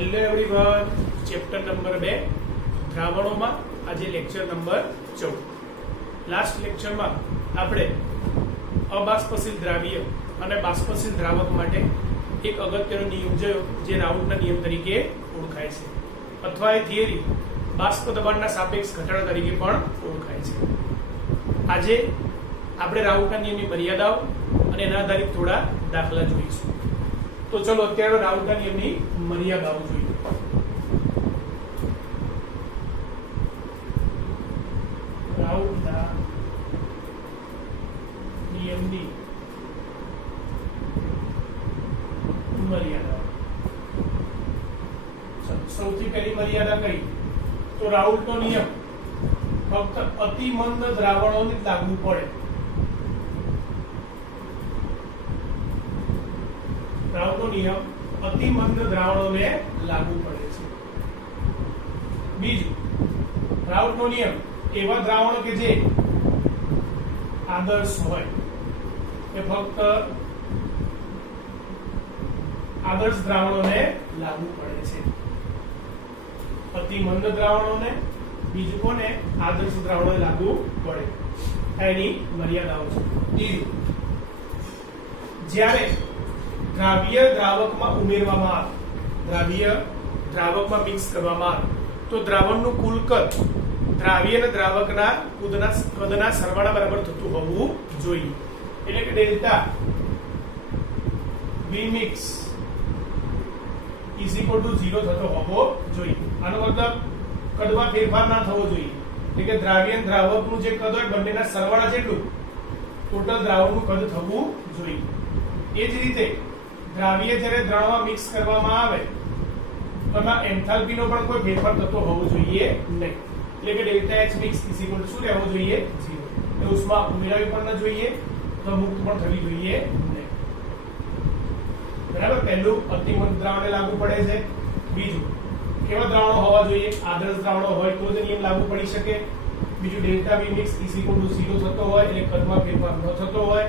Hello everyone, chapter number 2 દ્રાવણોમાં આજે lecture number 14. Last લેક્ચરમાં આપણે અબાષ્પશીલ દ્રાવ્ય અને બાષ્પશીલ દ્રાવક માટે એક અગત્યનો નિયમ જોયો જે રાઉટના નિયમ તરીકે ઓળખાય છે, અથવા એ થિયરી બાષ્પ દબાણના સાપેક્ષ ઘટાડા તરીકે પણ ઓળખાય છે. આજે આપણે રાઉટના નિયમની મર્યાદાઓ અને એના આધારિત થોડા દાખલા જોઈશું. તો ચલો અત્યારે રાઉટના નિયમની મર્યાદાઓ જોઈએ. રાઉટના નિયમની મર્યાદાઓ. સૌથી પહેલી મર્યાદા કઈ? તો રાઉટનો નિયમ ફક્ત અતિમંદ દ્રાવણોને જ લાગુ પડે. રાઉટનો નિયમ અતિમંદ દ્રાવણોને લાગુ પડે છે. બીજું, રાઉટનો નિયમ એવા દ્રાવણો કે જે આદર્શ હોય, એ ફક્ત આદર્શ દ્રાવણોને લાગુ પડે છે. અતિમંદ દ્રાવણોને, બીજું કોને? આદર્શ દ્રાવણોને લાગુ પડે. એની મર્યાદાઓ છે. ત્રીજું, જ્યારે દ્રાવ્ય દ્રાવકમાં ઉમેરવામાં આવે, દ્રાવ્ય દ્રાવકમાં મિક્સ કરવામાં આવે, તો દ્રાવણનું કુલ કદ દ્રાવ્ય અને દ્રાવકના કદના સરવાળા બરાબર થતું હોવું જોઈએ. એટલે કે delta V mix is equal to 0 થતો હોવો જોઈએ. આનો મતલબ કદમાં ફેરફાર ના થવો જોઈએ. એટલે કે દ્રાવ્ય અને દ્રાવકનું જે કદ હોય બંનેના સરવાળા જેટલું ટોટલ દ્રાવકનું કદ થવું જોઈએ. એ જ રીતે દ્રાવ્ય જ્યારે દ્રાવણમાં મિક્સ કરવામાં આવે તો એમાં એન્થાલ્પીનો પણ કોઈ ફેરફાર થતો હોવો જોઈએ નહીં. એટલે કે delta H mix is equal to શું રહેવો જોઈએ? 0. એટલે ઉષ્મા ઉમેરાવી પણ ન જોઈએ અથવા મુક્ત પણ થવી જોઈએ નહીં. બરાબર. પહેલું અતિમંદ દ્રાવણને લાગુ પડે છે. બીજું, કેવા દ્રાવણો હોવા જોઈએ? આદર્શ દ્રાવણો હોય તો જ નિયમ લાગુ પડી શકે. બીજું, delta V mix is equal to 0 થતો હોય, એટલે કદમાં ફેરફાર ન થતો હોય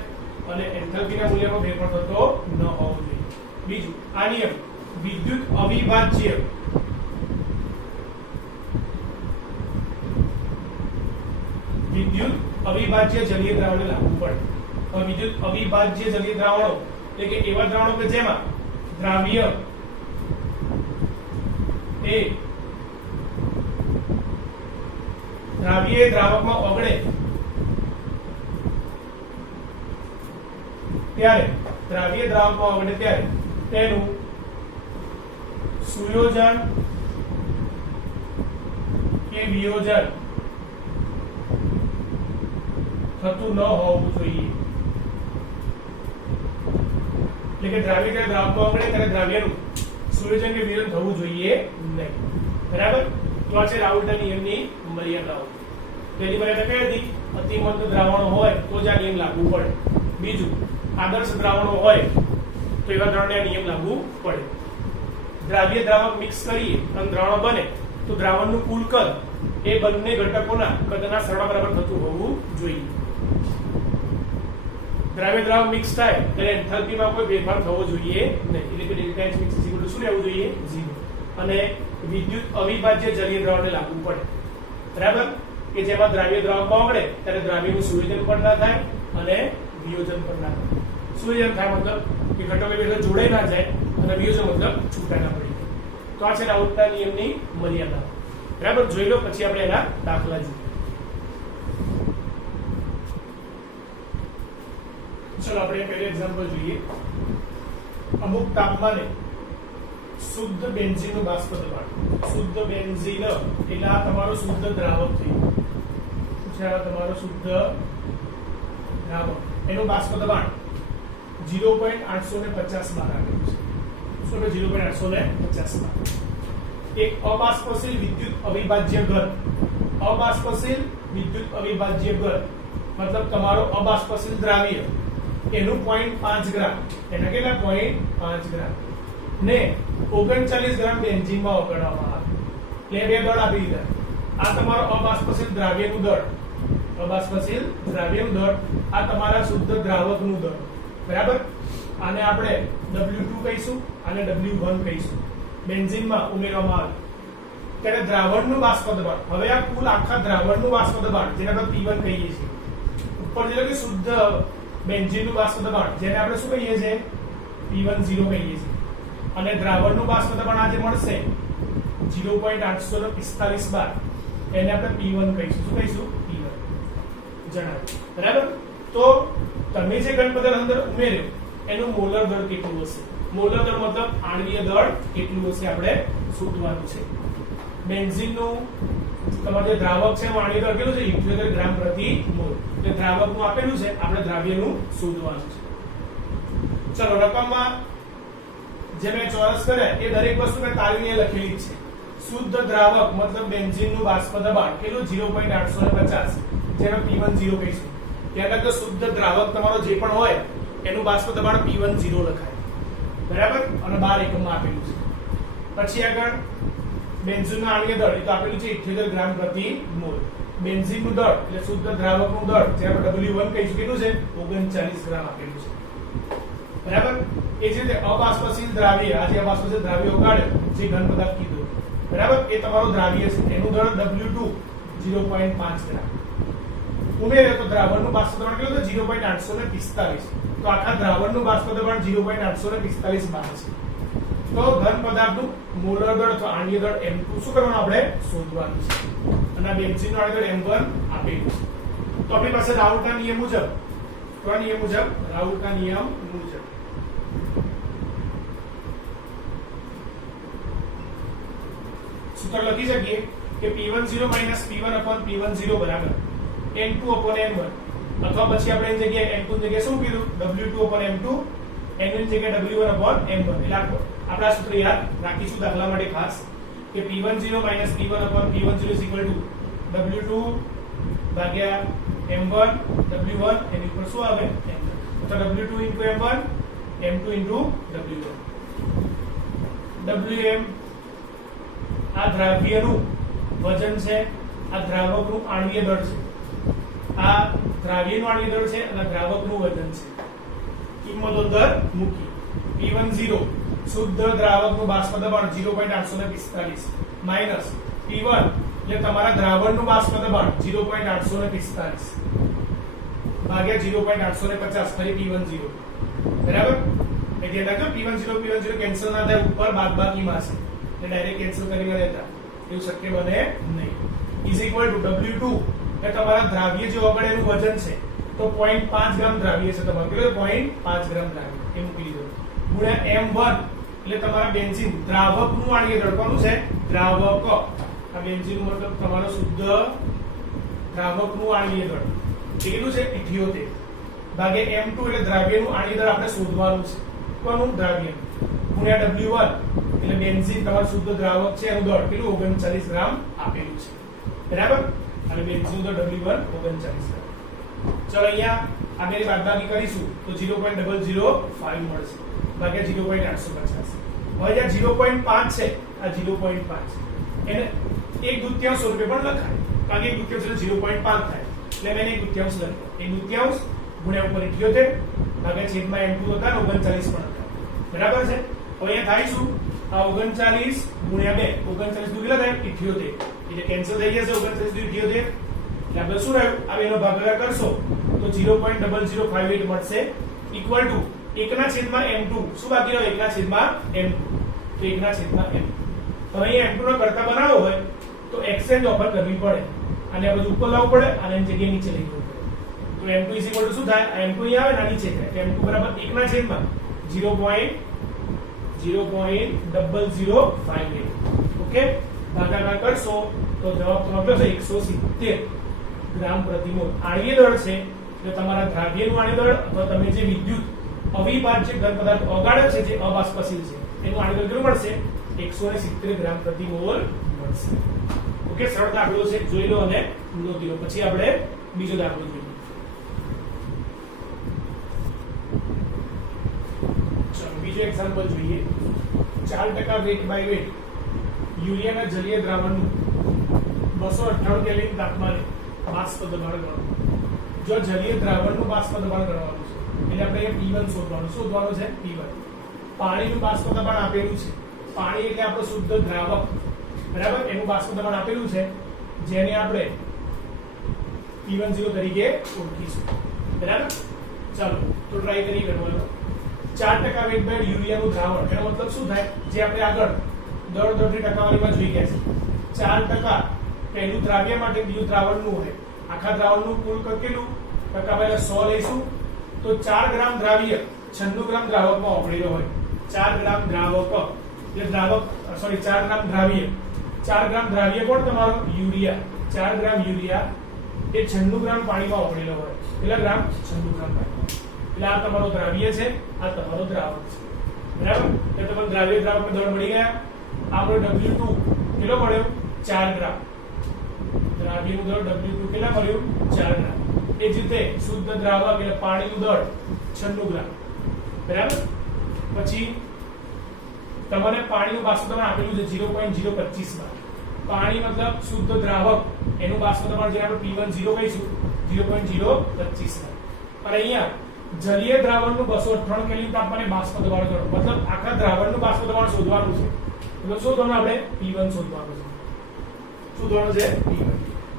અને એન્થાલ્પીના મૂલ્યમાં ફેરફાર થતો ન હોવો જોઈએ. બીજું, આ નિયમ વિદ્યુત અવિભાજ્ય જલીય દ્રાવણને લાગુ પડે. વિદ્યુત અવિભાજ્ય જલીય દ્રાવણો એટલે કે એવા દ્રાવણો કે જેમાં દ્રાવ્ય દ્રાવકમાં ઓગળે ત્યારે તેનું સુયોજન કે વિયોજન થતું ન હોવું જોઈએ. એટલે કે દ્રાવ્ય દ્રાવકમાં ઓગળે ત્યારે દ્રાવ્યનું સુયોજન કે વિયોજન થવું જોઈએ નહીં. બરાબર. તો આ છે રાઉટના નિયમની મર્યાદાઓ. પહેલી મર્યાદા કઈ હતી? અતિમંદ દ્રાવણો હોય તો જ આ નિયમ લાગુ પડે. બીજું, આદર્શ દ્રાવણો હોય તો એવા દ્રાવણને આ નિયમ લાગુ પડે. દ્રાવ્ય દ્રાવક મિક્સ કરીએ અને દ્રાવણો બને તો દ્રાવણનું કુલ કદ એ બંને ઘટકોના કદના સરવાળા બરાબર થતું હોવું જોઈએ. દ્રાવ્ય દ્રાવક મિક્સ થાય ત્યારે એન્થાલ્પીમાં કોઈ ફેરફાર થવો જોઈએ નહીં. એટલે કે delta H mix is equal to શું રહેવું જોઈએ? 0. અને વિદ્યુત અવિભાજ્ય જલીય દ્રાવણને લાગુ પડે. બરાબર. કે જેમાં દ્રાવ્ય દ્રાવકમાં ઓગળે ત્યારે દ્રાવ્યનું સુયોજન પણ ના થાય અને વિયોજન પણ ના થાય. સુયોજન થાય મતલબ કે ઘટકો એકબીજા જોડાઈ ના જાય અને વિયોજન મતલબ છૂટા ના પડી જાય. તો આ છે રાઉટના નિયમની મર્યાદા. બરાબર. જોઈ લો, પછી આપણે એના દાખલા જોઈએ. ચલો આપણે પહેલું એક્ઝામ્પલ જોઈએ. અમુક તાપમાને શુદ્ધ બેન્ઝીનનું બાષ્પ દબાણ. શુદ્ધ બેન્ઝીન એટલે આ તમારો શુદ્ધ દ્રાવક થયું છે. આ તમારો શુદ્ધ દ્રાવક, એનું બાષ્પ દબાણ 0.850 બાર આવેલું છે. શું કે 0.850 બાર. એક અબાષ્પશીલ વિદ્યુત અવિભાજ્ય ઘન. અબાષ્પશીલ વિદ્યુત અવિભાજ્ય ઘન મતલબ તમારો અબાષ્પશીલ દ્રાવ્ય એનું 0.5 ગ્રામ, એના કેટલા? 0.5 ગ્રામ ને 39 ગ્રામ બેન્ઝીનમાં ઓગળવામાં આવે. એટલે બે દળ આપી દીધા. આ તમારો અબાષ્પશીલ દ્રાવ્યનું દળ, અબાષ્પશીલ દ્રાવ્યનું દળ, આ તમારા શુદ્ધ દ્રાવકનું દળ. બરાબર. આને આપણે W2 કહીશું, આને W1 કહીશું. બેન્ઝીનમાં ઉમેરવામાં આવે ત્યારે દ્રાવણનું બાષ્પ દબાણ, હવે આ કુલ આખા દ્રાવણનું બાષ્પ દબાણ જેને આપણે P1 કહીએ છીએ, ઉપર એટલે કે શુદ્ધ બેન્ઝીનનું બાષ્પ દબાણ જેને આપણે શું કહીએ છીએ P10 કહીએ છીએ, અને દ્રાવણનું બાષ્પ દબાણ આજે મળશે 0.845 બાર, એને આપણે P1 કહીશું. શું કહીશું? P1 જણાવો. બરાબર. તો તમે જે ઘન પદાર્થ અંદર ઉમેર્યો એનું મોલર દળ કેટલું હશે? મોલર દળ મતલબ આણ્વીય દળ કેટલું હશે આપણે શોધવાનું છે. બેન્ઝીનનું તમારું જે દ્રાવક છે એનું આણ્વીય દળ કેટલું છે? 78 ગ્રામ પ્રતિ મોલ. એટલે દ્રાવકનું આપેલું છે, આપણે દ્રાવ્યનું શોધવાનું છે. ચલો રકમમાં જે મેં ચોરસ કર્યા એ દરેક વસ્તુ મેં તારવીને લખેલી જ છે. શુદ્ધ દ્રાવક મતલબ બેન્ઝીનનું બાષ્પ દબાણ કેટલું? 0.850, જેને P10 કહીશું. ત્યાં આગળ શુદ્ધ દ્રાવક તમારો જે પણ હોય એનું બાષ્પ દબાણ P10 લખાય. બરાબર. અને 12 એકમમાં આપેલું છે. પછી આગળ બેન્ઝીનનું આણ્વીય દળ એ તો આપેલું છે 78 ગ્રામ પ્રતિ મોલ. બેન્ઝીનનું દળ એટલે શુદ્ધ દ્રાવકનું દળ જે આપણે W1 કહીશું કેટલું છે? 39 ગ્રામ આપેલું છે. બરાબર. એ જ રીતે અબાષ્પશીલ દ્રાવ્ય, આજે અબાષ્પશીલ દ્રાવ્ય ઓગાળ્યો જે ઘન પદાર્થ કીધો, બરાબર, એ તમારો દ્રાવ્ય છે, એનું દળ W2 0.5 ગ્રામ. ઉમેર્યો તો દ્રાવણનું બાષ્પ દબાણ કેટલું છે? 0.845. તો આખા દ્રાવણનું બાષ્પ દબાણ 0.845 બાર છે. તો ઘન પદાર્થનું મોલર દળ અથવા આણ્વીય દળ M2 શું કરવાનું? આપણે શોધવાનું છે. અને આ બેન્ઝીનનું આણ્વીય દળ M1 આપેલું છે. તો આપણી પાસે રાઉલના નિયમ મુજબ, કયા નિયમ મુજબ? રાઉલના નિયમ મુજબ સૂત્ર લખી શકીએ કે P10 P1/P10 બરાબર N2/M1, અથવા પછી આપણે એની જગ્યાએ M2 ની જગ્યાએ શું કીધું? W2/M2, N ની જગ્યાએ W1/M1. એટલે આપણે આ સૂત્ર યાદ રાખીશું દાખલા માટે ખાસ કે P10 P1/P10 W2 ભાગ્યા M1 W1 એની ઉપર શું આવે? M1. તો W2 M1 M2 W1. Wm આ દ્રાવ્યનું વજન છે, આ દ્રાવકનું આણ્વીય દળ છે, આ દ્રાવ્યનું આણ્વીય દળ છે અને દ્રાવકનું વજન છે. કિંમતો અંદર મૂકી. P10 શુદ્ધ દ્રાવકનું બાષ્પ દબાણ 0.845 માઈનસ P1 એટલે તમારા દ્રાવણનું બાષ્પ દબાણ 0.845 ભાગ્યા 0.850 ફરી P10. બરાબર. એટલે રાખો P10 કેન્સલ ના થાય, ઉપર બાદબાકીમાં છે એટલે ડાયરેક્ટ કેન્સલ કરીને લેતા એવું શક્ય બને નહીં. ઇઝ ઇક્વલ ટુ W2 એ તમારા દ્રાવ્ય જે ઓગળેલું વજન છે તો 0.5 ગ્રામ દ્રાવ્ય છે તમારું, કેટલું? 0.5 ગ્રામ દ્રાવ્ય એ મૂકી દીધું, ગુણ્યા M1 એટલે તમારા બેન્ઝીન દ્રાવકનું આણ્વીય દળ કોનું છે? દ્રાવક. આ બેન્ઝીનનું મતલબ તમારો શુદ્ધ દ્રાવકનું આણ્વીય દળ કેટલું છે? 78 ભાગ્યા M2 એટલે દ્રાવ્યનું આણ્વીય દળ આપણે શોધવાનું છે. કોનું? દ્રાવ્ય. ગુણ્યા W1 એટલે બેન્ઝીન તમારું શુદ્ધ દ્રાવક છે એનું દળ કેટલું? 39 ગ્રામ આપેલું છે. બરાબર. અને બેન્ઝીનનું દળ W1 39 ગ્રામ. ચલો અહીંયા આ બે બાદબાકી કરીશું તો 0.005 મળશે ભાગ્યા 0.850. હવે જ્યાં 0.5 છે આ 0.5 એને 1/2 રૂપે પણ લખાય, કારણ કે 1/2 એટલે 0.5 થાય એટલે મેં 1/2 લખ્યો. 1/2 ગુણ્યા ઉપર 78 ભાગ્યા છેદમાં M2 હતા 39 પણ હતા. બરાબર છે. હવે અહીંયા થાય શું? આ 39 ગુણ્યા 2, 39 દુ કેટલા થાય? 78 એટલે કેન્સલ થઈ જશે. 39 દુ 78 એટલે આપણે શું રહ્યું? આ બેનો ભાગાકાર કરશો તો 0.0058 મળશે ઇક્વલ ટુ 1/M2. શું બાકી રહ્યો? 1/M2. તો 1/M2. તો અહીંયા M2 નો કરતા બનાવવો હોય તો એક્સચેન્જ ઓફર કરવી પડે, અને આ બધું ઉપર લાવવું પડે અને એની જગ્યાએ નીચે લઈ જવું પડે. તો M2 શું થાય? M2 અહીં આવે ને નીચે થાય. M2 બરાબર 1/0.0058. ઓકે. ભાગાકાર કરશો તો જવાબ તમારો થશે 170 ગ્રામ પ્રતિ મોલ. આણ્વીય દળ છે એટલે તમારા દ્રાવ્યનું આણ્વીય દળ અથવા તમે જે વિદ્યુત અવિભાજ્ય ઘન પદાર્થ ઓગાળ્યો છે જે અબાષ્પશીલ છે એનું આણ્વીય દળ કેટલું મળશે? 170 ગ્રામ પ્રતિ મોલ મળશે. ઓકે. સરળ દાખલો છે, જોઈ લો અને નોંધી લો. પછી આપણે બીજો દાખલો જોઈએ. ચલો બીજો એક્ઝામ્પલ જોઈએ. 4% વેટ બાય વેટ યુરિયાના જલીય દ્રાવણનું 298 કેલ્વિન તાપમાને બાષ્પ દબાણ ગણવાનું. જો જલીય દ્રાવણનું બાષ્પ દબાણ ગણવાનું છે એટલે આપણે અહીંયા P1 શોધવાનું છે. P1 પાણીનું બાષ્પ દબાણ આપેલું છે પાણી એટલે આપણો શુદ્ધ દ્રાવક, બરાબર, એનું બાષ્પ દબાણ આપેલું છે જેને આપણે P10 તરીકે ઓળખીશું, બરાબર. ચાલો તો ટ્રાય કરી કરવાનો. 4% વેટ યુરિયાનું દ્રાવણ, એનો મતલબ શું થાય, જે આપણે આગળ દળની ટકાવારીમાં જોઈ ગયા છે. 4% પહેલું દ્રાવ્ય માટે બીજું દ્રાવણનું હોય. આખા દ્રાવણનું કુલ કેટલું ટકા, પહેલા 100 લઈશું તો 4 ગ્રામ દ્રાવ્ય 96 ગ્રામ દ્રાવકમાં ઓગળેલો હોય. 4 ગ્રામ દ્રાવક એટલે દ્રાવક, સોરી 4 ગ્રામ દ્રાવ્ય, 4 ગ્રામ દ્રાવ્ય કોણ તમારો યુરિયા, 4 ગ્રામ યુરિયા એ 96 ગ્રામ પાણીમાં ઓગળેલો હોય. કેટલા ગ્રામ? 96 ગ્રામ પાણીમાં. એટલે આ તમારો દ્રાવ્ય છે, આ તમારો દ્રાવક છે, બરાબર. એટલે તમને દ્રાવ્ય દ્રાવકનો દળ મળી ગયા. આપણો W2 કેટલો મળ્યો? 4 ગ્રામ. દ્રાવ્યનું દળ W2 કેટલા મળ્યું? 4 ગ્રામ. એ જ રીતે શુદ્ધ દ્રાવક એટલે પાણીનું દળ 96 ગ્રામ, બરાબર. પછી તમને પાણીનું બાષ્પ દબાણ આપેલું છે 0.025 બાર. પાણી મતલબ શુદ્ધ દ્રાવક, એનું બાષ્પ દબાણ જે આપણે P10 કહીશું 0.025 બાર. અને અહીંયા જલીય દ્રાવણનું 298 કેલ્વિન તાપમાને બાષ્પ દબાણ કરો, મતલબ આખા દ્રાવણનું બાષ્પ દબાણ શોધવાનું છે. એટલે શોધવાનું આપણે P1 શોધવાનું છે. શોધવાનું છે P1.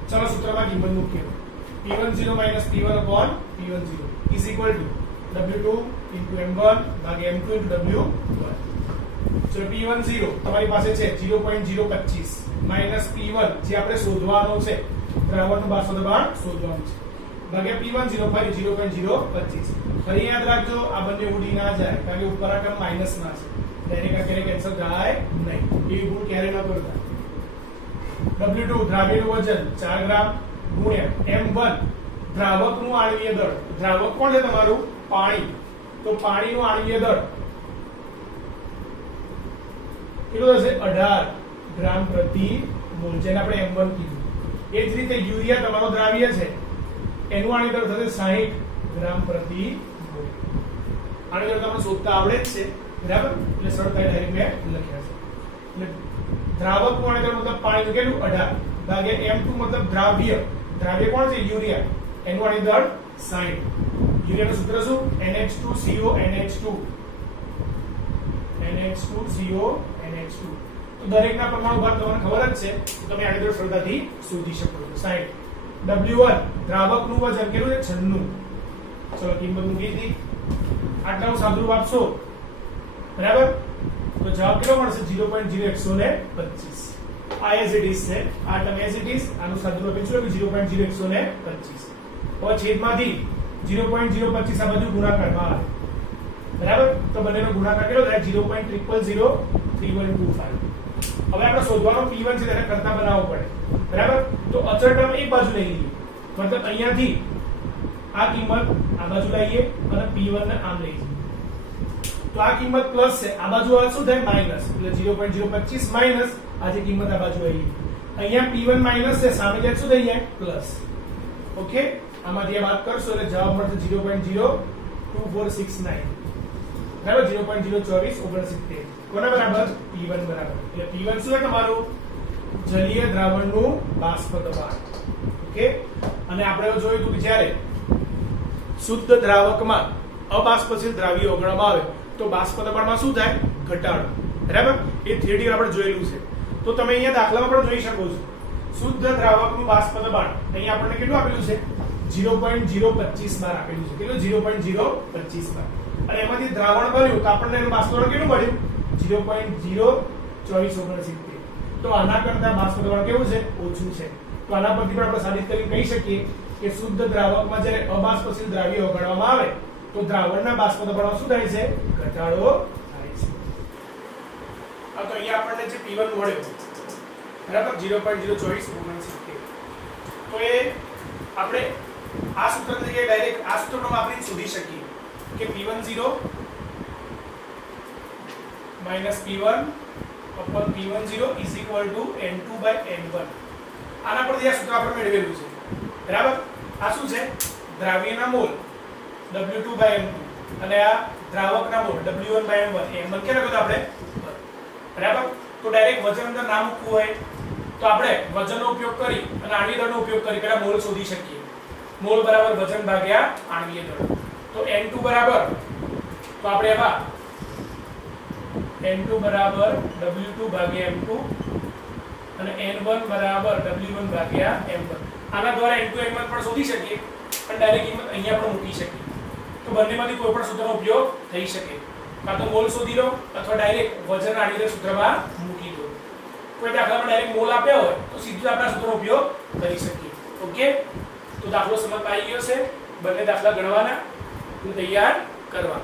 ચલો સૂત્રમાં કિંમત મૂકીએ. P10 P1 upon P10 is equal to W2 into M1 ભાગ્યા M2 into W1. So P10 તમારી પાસે છે 0.025 minus P1 જે આપણે શોધવાનું છે, દ્રાવણનું બાષ્પ દબાણ શોધવાનું છે, ભાગ્યા P10 ફરી 0.025. ફરી યાદ રાખજો આ બંને ઉડી ના જાય કારણ કે ઉપર આ ટર્મ માઈનસ માં છે, ડાયરેક્ટ આ ક્યારે કેન્સલ થાય નહીં, એ ભૂલ ક્યારે ન કરતા. W2 દ્રાવ્યનું વજન 4 ગ્રામ ગુણ્યા M1 દ્રાવકનું આણ્વીય દળ. દ્રાવક કોણ છે તમારું? પાણી. તો પાણીનું આણ્વીય દળ કેટલું થશે? 18 ગ્રામ પ્રતિ મોલ, જેને આપણે M1 કીધું. એ જ રીતે યુરિયા તમારો દ્રાવ્ય છે, એનું આણ્વીય દળ થશે 60 ગ્રામ પ્રતિ મોલ. આણ્વીય દળ તમને શોધતા આવડે જ છે, બરાબર. એટલે સરળતાથી ડાયરેક્ટ મેં લખ્યા છે. એટલે દ્રાવકનું આણ્વીય દળ મતલબ પાણીનું કેટલું? 18 ભાગ્યા M2 મતલબ દ્રાવ્ય. દ્રાવ્ય કોણ છે? યુરિયા. એનું આણ્વીય દળ 60. યુરિયાનું સૂત્ર શું? NH2CO NH2 NH2CO NH2. તો દરેકના પરમાણુ ભાર તમને ખબર જ છે, તો તમે આની દળ સરળતાથી શોધી શકો છો. 60. W1 દ્રાવકનું વજન કેટલું છે? 96. ચલો કિંમત મૂકી દીધી. આટલાનું સાદુરૂપ આપશો, બરાબર, તો જવાબ કેટલો મળશે? 0.0125. આ એઝ ઇટ ઇઝ છે, આ ટર્મ એઝ ઇટ ઇઝ, આનું સાદુરૂપ આપેલું છે 0.0125. હવે છેદમાંથી 0.025 આ બધું ગુણાકારમાં આવે, બરાબર. તો બંનેનો ગુણાકાર કેટલો થાય? 0.003125. હવે આપણે શોધવાનો P1 છે તેને કરતા બનાવવો પડે, બરાબર. તો અચળ ટર્મ એક બાજુ લઈ લઈએ, મતલબ અહીંયાથી આ કિંમત આ બાજુ લઈએ અને P1 ને આમ લઈ જઈએ. તો આ કિંમત પ્લસ છે, આ બાજુ આવે શું થાય? માઈનસ. એટલે 0.025 માઈનસ આ જે કિંમત આ બાજુ આવી. અહીંયા P1 માઈનસ છે, સામે જાય શું થઈ જાય? પ્લસ. ઓકે, આમાંથી આ વાત કરશો એટલે જવાબ મળશે 0.02469, બરાબર. 0.02469 કોના બરાબર? P1 બરાબર. એટલે P1 શું છે તમારું? જલીય દ્રાવણનું બાષ્પ દબાણ. ઓકે, અને આપણે જોયું હતું કે જ્યારે શુદ્ધ દ્રાવકમાં અબાષ્પશીલ દ્રાવ્ય ઓગળવામાં આવે તો બાષ્પ દબાણમાં શું થાય? ઘટાડો, બરાબર. એ થિયરી આપણે જોયેલું છે. તો તમે અહીંયા દાખલામાં પણ જોઈ શકો છો. શુદ્ધ દ્રાવકનું બાષ્પ દબાણ અહીંયા આપણને કેટલું આપેલું છે? 0.025 બાર આપેલું છે. કેટલું? 0.025 બાર. અને એમાંથી દ્રાવણ બન્યું તો આપણને એનું બાષ્પ દબાણ કેટલું મળ્યું? 0.02469. તો આના કરતા બાષ્પ દબાણ કેવું છે? ઓછું છે. તો આના પરથી પણ આપણે સાબિત કરી કહી શકીએ કે શુદ્ધ દ્રાવકમાં જ્યારે અબાષ્પશીલ દ્રાવ્ય ઓગાળવામાં આવે તો દ્રાવણના બાષ્પ દબાણમાં શું થાય છે? ઘટાડો થાય છે. આ તો અહીંયા આપણને જે P1 મળ્યો, બરાબર, 0.02469. તો એ આપણે આ સૂત્ર તરીકે ડાયરેક્ટ આ સૂત્રનો વાપરીને શોધી શકીએ કે P10 P1 upon P10 is equal to N2 by N1. આના પરથી આ સૂત્ર આપણે મેળવેલું છે, બરાબર. આ શું છે? દ્રાવ્યના મોલ W2 by M2 અને આ દ્રાવકના mall W1 by M1. M1 કે લખ્યું આપણે, બરાબર. તો ડાયરેક્ટ વજન અંદર ના મૂકવું હોય તો આપણે વજનનો ઉપયોગ કરી અને આણ્વીય દળનો ઉપયોગ કરી પેલા મોલ શોધી શકીએ. મોલ બરાબર વજન ભાગ્યા આણ્વીય દળ. તો N2 બરાબર, તો આપણે એમાં n2 બરાબર W2 ભાગ્યા m2 અને n1 બરાબર W1 ભાગ્યા m1. આના દ્વારા n2 n1 પણ શોધી શકીએ અને ડાયરેક્ટ કિંમત અહીંયા પણ મૂકી શકીએ. તો બંનેમાંથી કોઈ પણ સૂત્રનો ઉપયોગ થઈ શકે. કાં તો મોલ શોધી લો અથવા ડાયરેક્ટ વજન આડીને સૂત્રમાં મૂકી દો. કોઈ દાખલામાં ડાયરેક્ટ મોલ આપ્યા હોય તો સીધું આપણે આ સૂત્રનો ઉપયોગ કરી શકીએ. ઓકે, તો દાખલો સમજ આવી ગયો છે. બંને દાખલા ગણવાના અને તૈયાર કરવા.